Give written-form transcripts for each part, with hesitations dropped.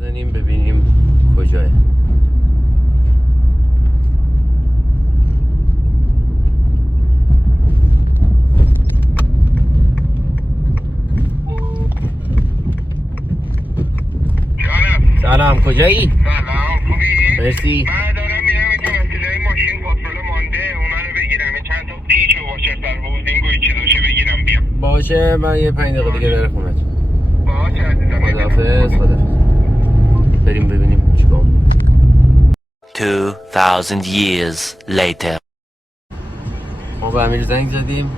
بزنیم ببینیم کجاه. سلام، کجایی؟ سلام، خوبی؟ مرسی. من دارم میرم اینجا وسیله ماشین پاترول مانده، اونا رو بگیرم. چند تا پیچ و واشر سر بودینگ و چیزا باشه بگیرم بیام. باشه، من یه 5 دقیقه دیگه در خونت. باشه عزیزم. خداحافظ. بریم ببینیم چیکار. 2000 years later. ما به امیر زنگ زدیم.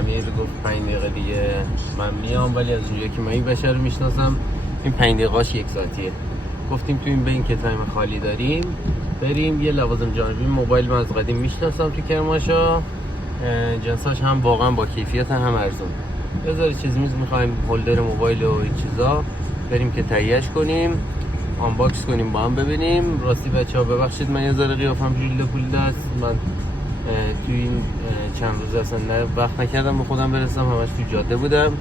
امیر گفت 5 دقیقه دیگه من میام، ولی از اونجایی که من این بشر رو میشناسم این 5 دقیقه‌اش 1 ساعتیه. گفتیم تو این بین که تایم خالی داریم بریم یه لوازم جانبی. موبایل من از قدیم میشناسم تو کرماشا، جنساش هم واقعا با کیفیت هم ارزون. یه ذره چیز میخوایم، هولدر موبایل و این چیزا، بریم که تهیه‌اش کنیم، آنباکس کنیم با هم ببینیم. راستی بچه‌ها ببخشید من یه ذره قیافم ژیلده پولیده است. من تو این چند روز اصلا وقت نکردم به خودم برسم، همش تو جاده بودم.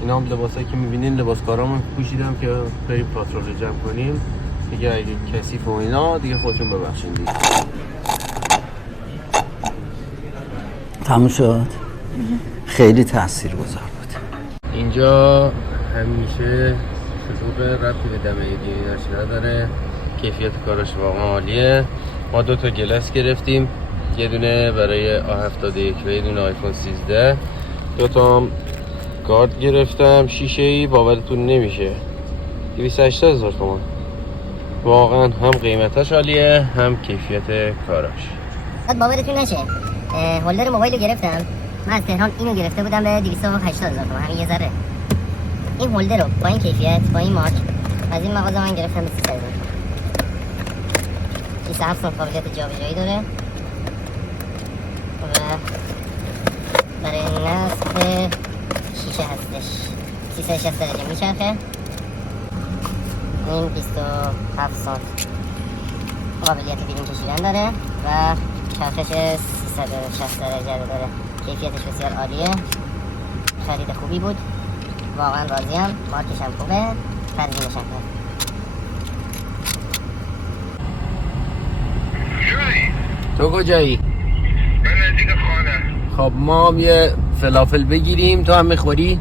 اینا هم لباسایی که می‌بینین لباسکارامو پوشیدم که بریم پاترول جمع کنیم دیگه. اگه کثیف و اینا دیگه خودتون ببخشید دیگه. تموم شد. خیلی تاثیرگذار بود. اینجا همیشه شلوغ، ربطی به دمه دینیش نداره، کیفیت کارش واقعا عالیه. ما 2 تا گلس گرفتیم، یه دونه برای A71 و یه دونه آیفون 13. 2 تا هم گارد گرفتم شیشه‌ای، باورتون نمیشه 280,000 تومان. واقعا هم قیمتش عالیه هم کیفیت کاراش. باورتون نشه هولدر موبایل گرفتم. من از تهران اینو گرفته بودم به 280,000 تومان، همین یه ذره. این هولدر رو با این کیفیت با این مارک از این مغازه من گرفتم به 300,000. 27 سال قابلیت جابجایی داره و برای نصب شیشه هستش. 360 درجه میچرخه. این 27 سال قابلیت بیرون کشیدن داره و چرخش 360 درجه رو داره. کیفیتش بسیار عالیه، خرید خوبی بود، واقعا راضیم. مارکش هم خوبه، تنظیمش هم خوبه. تو کجایی؟ من نزدیک خانه. خب ما هم یه فلافل بگیریم، تو هم میخوری؟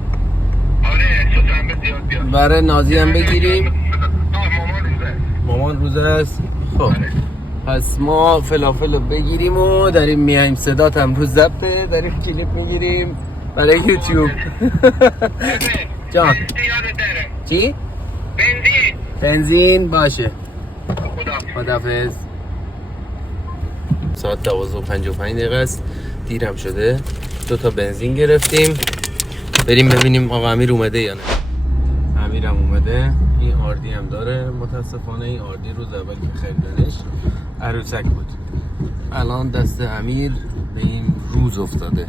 آره، سس هم زیاد بیاد. برای نازی هم بگیریم. مامان روزه. مامان روزه است. خب پس ما فلافل رو بگیریم و داریم میایم. صدات هم روز ضبطه، داریم کلیپ میگیریم برای یوتیوب. جان چی؟ بنزین باشه. خداحافظ. ساعت 12:55 است، دیرم شده. 2 تا بنزین گرفتیم، بریم ببینیم آقا امیر اومده یا نه. امیرم اومده. این آردی هم داره. متاسفانه این آردی روز اول که خریدنش عروسک بود، الان دست امیر به این روز افتاده.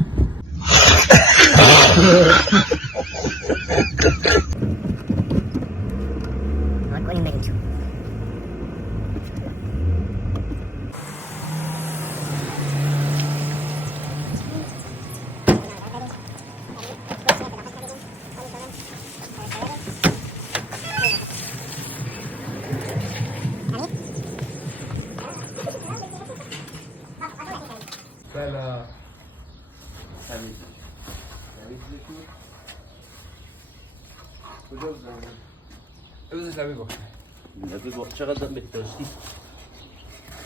سلام. کجا بزنم؟ بزنش لبی با چقدر بهت داشتی؟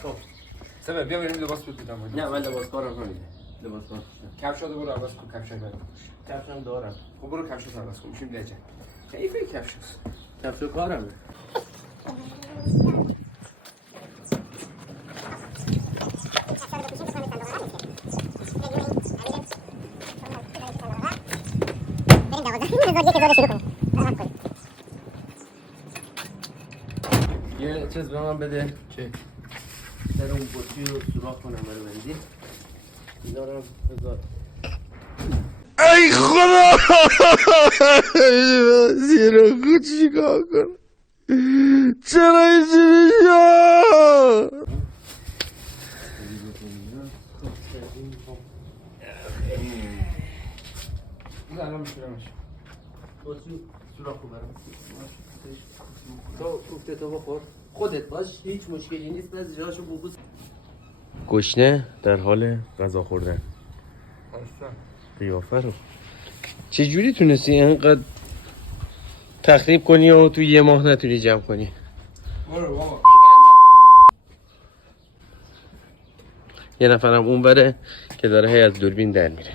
خب سمه بیا بریم لباس بپوشم. نه من لباس کارم نمیده. لباس کار کفشاتو برو عوض کن. کفشای من کفشم دارم. خب برو کفشاتو عوض کن. میشیم لجن. کیفه کفشاست. کفش کارمه. یه چیز به من بده که در اون بطری رو سوراخ کنم برای بنزین. دارم بذار. ای خدا زیرا خود چیکار کنم؟ چرا اینجوری شد؟ الان میشورمش. بطری سوراخ رو برم. تو کوفته تو بخور خودت باش، هیچ مشکلی نیست. بعضی جاشو بوبوس گشنه در حال غذا خوردن. قیافه رو چجوری تونستی اینقدر تخریب کنی و تو یه ماه نتونی جمع کنی؟ یه نفرم اون بره که داره هی از دوربین در میره.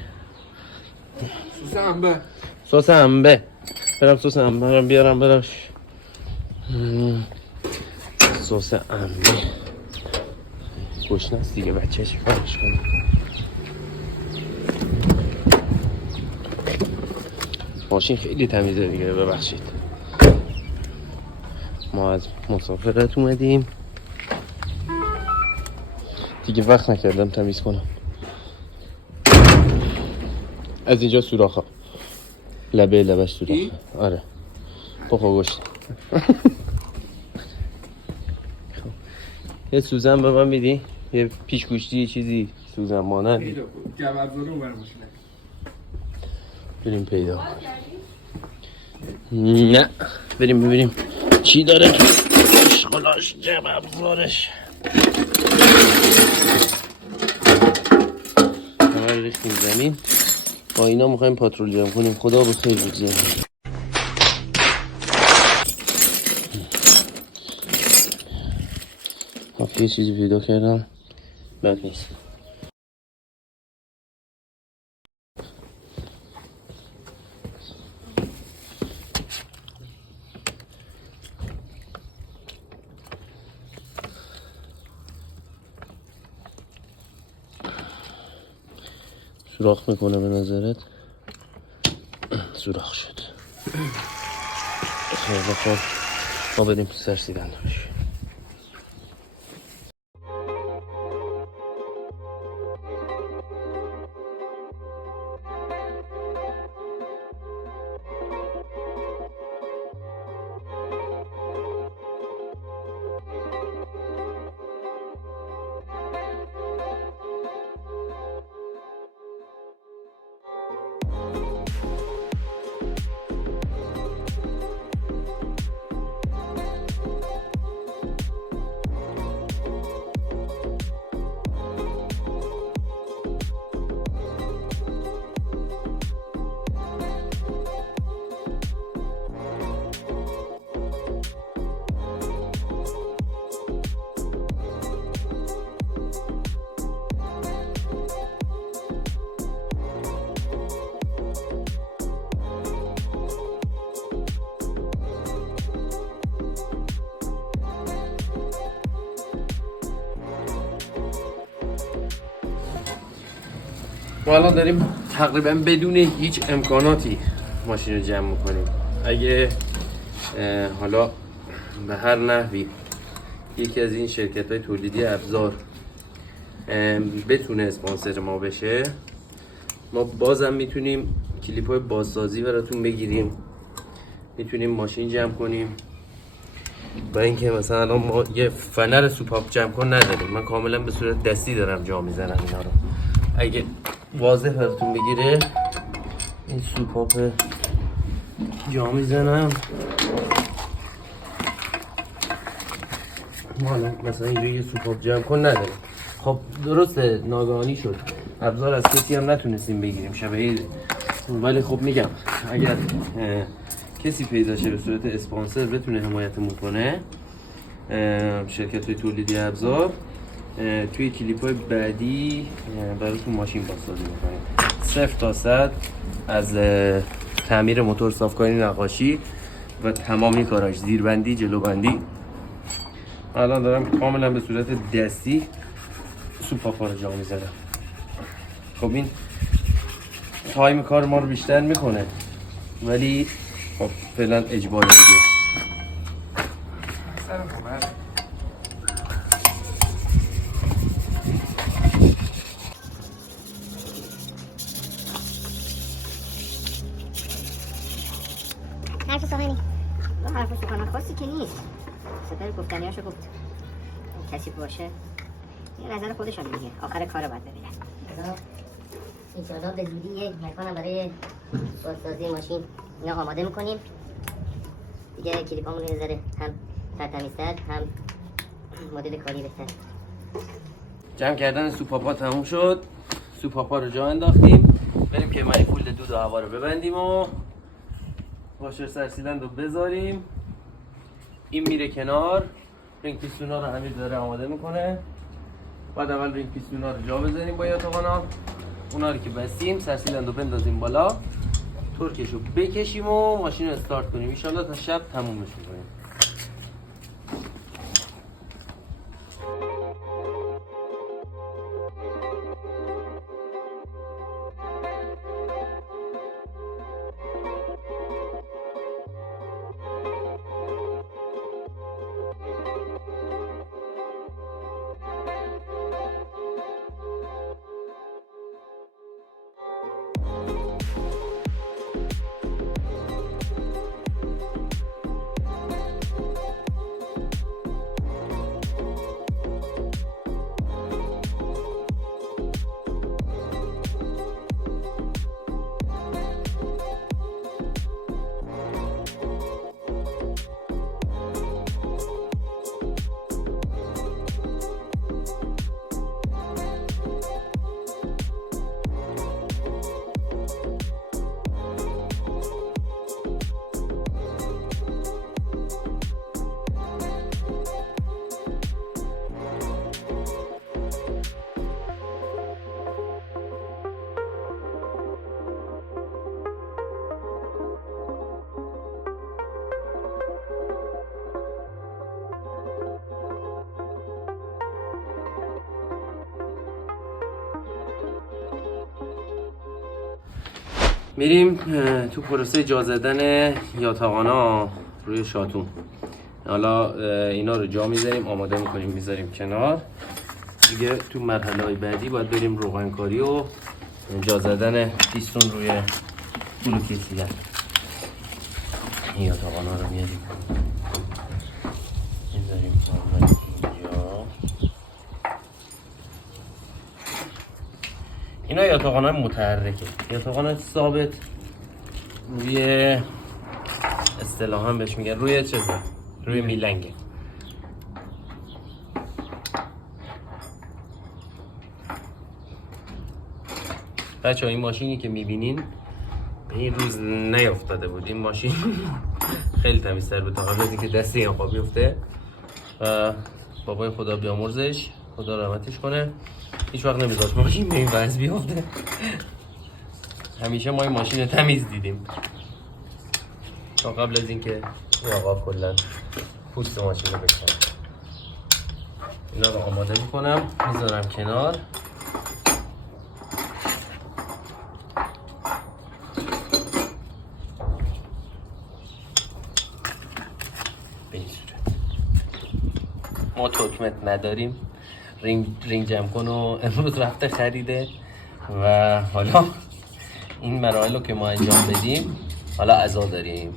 سس انبه برم سس انبه رو بیارم براش. سس انبه گشنه است دیگه، بچه چی فرش کنه. ماشین خیلی تمیزه دیگه، ببخشید ما از مسافرت اومدیم دیگه، وقت نکردم تمیز کنم. از اینجا سوراخ ها لبش سوراخ. آره بخوا گشت. یه سوزن به من میدی؟ یه پیشگوشتی یه چیزی سوزن مانند بریم پیدا. نه بریم ببینیم چی داره تو اشغالاش جمع ابزارش. همه رو ریختیم زمین، با اینا میخوایم پاترول جمع کنیم. خدا به خیر بگذاریم. یه چیزی پیدا کردم بد نیست. سوراخ میکنه به نظرت؟ سوراخ شد. خیلی خوب ما بریم سرسیدن دارش. ما الان داریم تقریبا بدون هیچ امکاناتی ماشین رو جمع میکنیم. اگه حالا به هر نحوی یکی از این شرکت های تولیدی ابزار بتونه اسپانسر ما بشه، ما بازم میتونیم کلیپ های بازسازی براتون بگیریم، میتونیم ماشین جمع کنیم. با اینکه مثلا الان ما یه فنر سوپاپ جمع کن نداریم، من کاملا به صورت دستی دارم جا میزنم اینا رو. اگه واضح براتون بگیره این سوپاپ جا میزنم. ما الان مثلا اینجا یه سوپاپ جمع کن نداریم. خب درسته ناگهانی شد، ابزار از کسی هم نتونستیم بگیریم شب عید، ولی خب میگم اگر کسی پیدا شه به صورت اسپانسر بتونه حمایتمون کنه، شرکت های تولیدی ابزار، توی کلیپ های بعدی براتون ماشین بازسازی میکنیم. 0 تا 100 از تعمیر موتور، صافکاری، نقاشی و تمامی کاراش، زیربندی، جلوبندی. الان دارم کاملا به صورت دستی سوپاپا رو جا میزنم. خب این تایم کار ما رو بیشتر میکنه، ولی خب فعلا اجباری دیگه. حرف سخنی حرف سخن خاصی که نیست، سپر گفتنیاشو گفت. کسی باشه یه نظر خودشون میگه، آخر کار باید ببینن. انشاءالله به زودی یک مکانم برای بازسازی ماشین اینا آماده میکنیم. دیگه کلیپامون یه ذره هم ترتمیزتر هم مدل کاری بهتر. جمع کردن سوپاپا تموم شد. سوپاپا رو جا انداختیم. بریم که فول دود و هوا رو ببندیم و واشر سرسیلند رو بذاریم. این میره کنار. رینگ پیستونا رو امیر داره آماده میکنه. بعد اول رینگ پیستونا رو جا بذاریم با یاتاقانا. اونا رو که بستیم سرسیلند رو بندازیم بالا. ترکش رو بکشیم و ماشین رو استارت کنیم. ان شاءالله تا شب تمومش میکنیم. میریم تو پروسه جا زدن یاتاقانا روی شاتون. حالا اینا رو جا میذاریم، آماده میکنیم، میذاریم کنار. دیگه تو مرحله های بعدی باید بریم روغنکاری و جا زدن پیستون روی بلوکیتیدن. این یاتاقانا رو میاریم میذاریم اینجا. اینا یاتاقانا متحرکه. یاتاقانا ثابت روی اصطلاحاً بهش میگن روی چیزه، روی میلنگه. بچه ها این ماشینی که میبینین این روز نیافتاده بود. این ماشین خیلی تمیزتر بود تا قبل از اینکه دست این آقا بیفته. و بابای خدا بیامرزش، خدا رحمتش کنه، هیچ وقت نمیذاشت ماشین به این وضع بیفته. همیشه ما این ماشین تمیز دیدیم تا قبل از اینکه این آقا کلا پوست ماشین رو بکنه. اینا رو آماده میکنم، میذارم کنار. ما تکمت نداریم. رینگ جمع کن و امروز رفته خریده و حالا این مراحل رو که ما انجام بدیم حالا عزا داریم.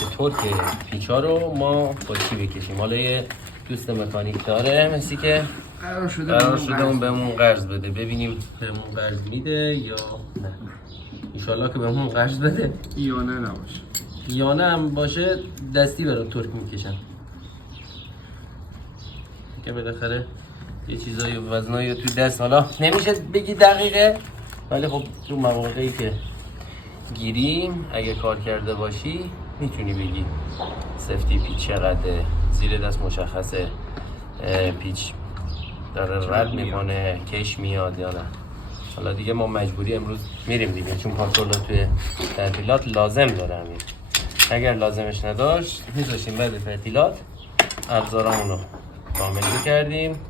چطور که پیچا رو ما با چی بکشیم. حالا یه دوست مکانیک داره مثلی که قرار شده اون بهمون قرض بده. ببینیم بهمون قرض میده یا نه. انشالله که بهمون قرض بده. یا نه نباشه. یا نه هم باشه دستی برام ترک میکشن که بالاخره یه چیزایی وزنایی توی دست حالا نمیشه بگی دقیقه، ولی خب تو مواقعی که گیریم اگه کار کرده باشی میتونی بگی سفتی پیچ چقدره، زیر دست مشخصه پیچ داره رد میکنه، کش میاد یا نه. حالا دیگه ما مجبوری امروز میریم دیگه، چون پاترولا توی تعطیلات لازم داره امیر. اگر لازمش نداشت میذاشیم بعد تعطیلات ابزارامونو کامل کردیم.